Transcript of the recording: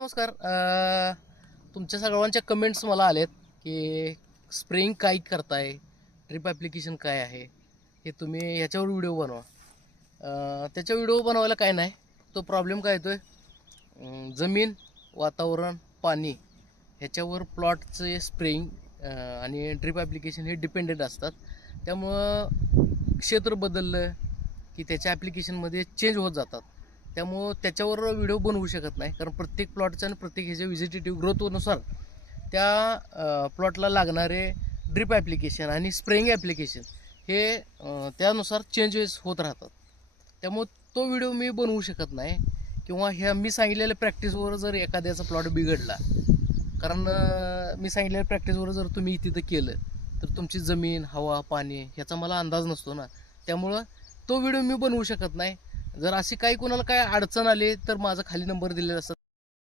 नमस्कार. तुमच्या सर्वांच्या कमेंट्स मला आलेत की स्प्रेइंग काय करताय, ड्रिप ॲप्लिकेशन काय आहे, हे तुम्ही ह्याच्यावर व्हिडिओ बनवा. त्याच्या व्हिडिओ बनवायला काय नाही, तो प्रॉब्लेम काय येतोय, जमीन, वातावरण, पाणी ह्याच्यावर प्लॉटचे स्प्रेइंग आणि ड्रिप ॲप्लिकेशन हे डिपेंडेंट असतात. त्यामुळं क्षेत्र बदललं की त्याच्या ॲप्लिकेशनमध्ये चेंज होत जातात. त्यामुळं त्याच्यावर व्हिडिओ बनवू शकत नाही, कारण प्रत्येक प्लॉटचं आणि प्रत्येक ह्याच्या व्हिजिटेटिव्ह ग्रोथनुसार त्या प्लॉटला लागणारे ड्रिप ॲप्लिकेशन आणि स्प्रेइंग ॲप्लिकेशन हे त्यानुसार चेंजेस होत राहतात. त्यामुळं तो व्हिडिओ मी बनवू शकत नाही, किंवा ह्या मी सांगितलेल्या प्रॅक्टिसवर जर एखाद्याचा प्लॉट बिघडला, कारण मी सांगितलेल्या प्रॅक्टिसवर जर तुम्ही तिथं केलं तर तुमची जमीन, हवा, पाणी ह्याचा मला अंदाज नसतो ना. त्यामुळं तो व्हिडिओ मी बनवू शकत नाही. जर अशी काही कोणाला काय अडचण आली तर माझा खाली नंबर दिलेला असतात.